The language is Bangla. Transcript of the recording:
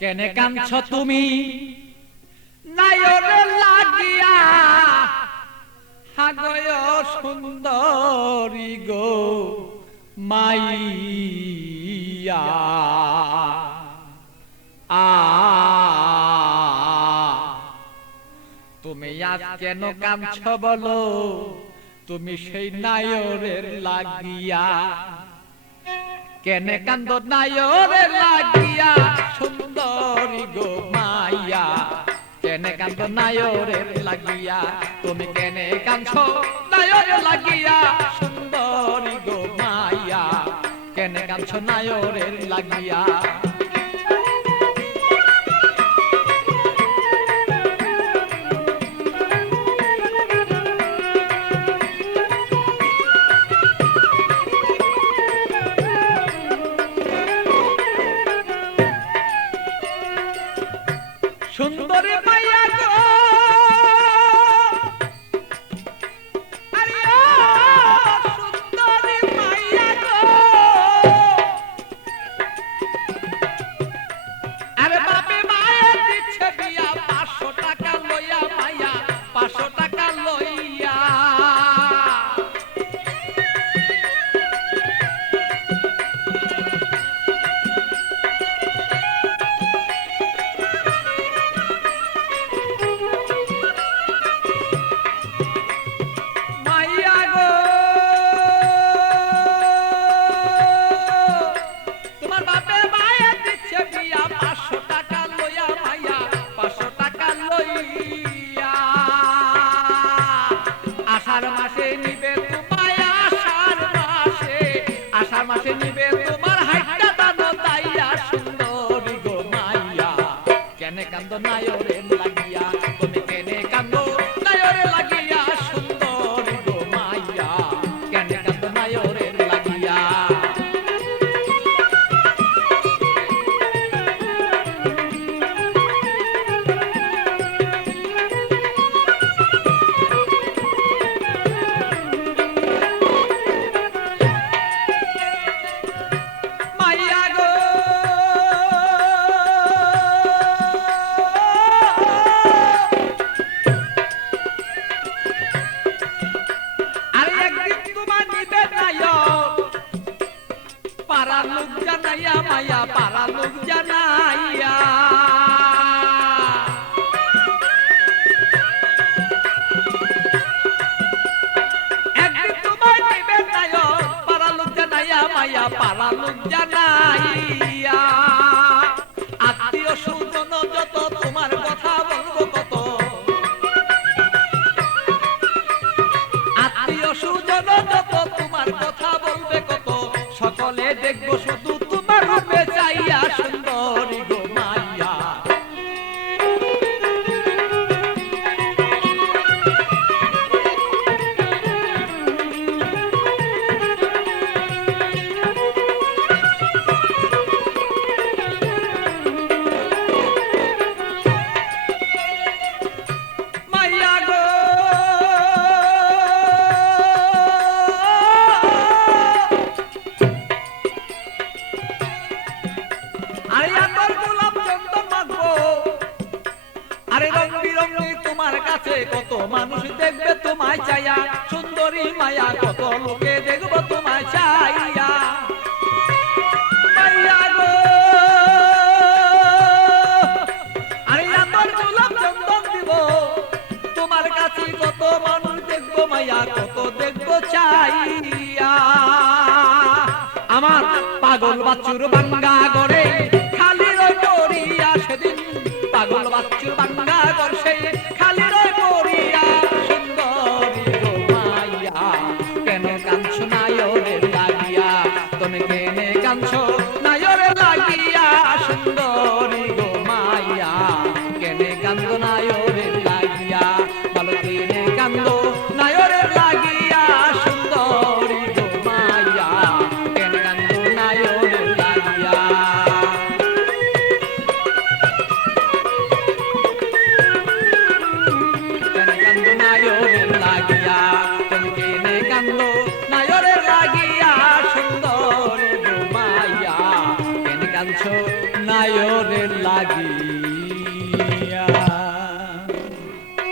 কেনে কাঁদছ তুমি নায়রে লাগিয়া হাগয় সুন্দরী গো মাইয়া তুমি আজ কেন কাঁদছ বলো তুমি সেই নায়রের লাগিয়া কেনে কান্দ নায়রের লাগিয়া সুন্দরী গো মাইয়া কেনে কান্দ নায়রের লাগিয়া তুমি কেনে কাঁদছ নায়রের লাগিয়া সুন্দরী গো মাইয়া কেনে কাঁদছ নায়রের লাগিয়া সুন্দরী মাইয়া গো আরে সুন্দরী মাইয়া গো আরে বাপে মায়া দিচ্ছে বিয়া 500 টাকা লইয়া মাইয়া 500 টাকা লইয়া মাসে নিবে তোমার হাইটা দানো তাইয়া সুন্দরী গো মাইয়া কেনে কান্দ নায়রের লাগিয়া তুমি কেনে কান্দ নায়রের লাগিয়া সুন্দরী গো মাইয়া কেনে কান্দ নায়রের লাগিয়া পারা লোক জানাইয়া মাইয়া পারা লোক জানাইয়া একদিন তোমায় নিবে নায় পারা লোক জানাইয়া মাইয়া পারা লোক জানাইয়া আত্মীয় স্বজন যত তোমার কথা বলবো কত আত্মীয় স্বজন যত তোমার কথা বলবে কত সকলে দেখবো শুধু তোমার রূপে চাইয়া সুন্দরী গো মাইয়া মাইয়া গো তোমার কাছে কত মানুষ দেখবে তোমায় চাইয়া সুন্দরী মায়া কত লোকে দেখবো তোমায় চাইয়া মাইয়া গো আরে আমার গোলাপ চন্দন দিব তোমার কাছে কত মানুষ দেখবো মায়া কত দেখবো চাইয়া আমার পাগল বাচ্চুর বাঙ্গা গড়ে খালি রই পড়িয়া সেদিন পাগল বাচ্চুর বাঙ্গা গড় সেই খালি রই পড়িয়া সুন্দরী গো মাইয়া কেন কাঁদছ নায়রের লাগিয়া তুমি কেনে কাঁদছ নায়রের লাগিয়া সুন্দরী গো মাইয়া কেনে কান্দ নায়রের লাগিয়া বলো কেনে কান্দ নায়রের লাগিয়া সুন্দরী গো মাইয়া কেনে কান্দ নায়রের লাগিয়া কাঞ্চ নায়রের লাগি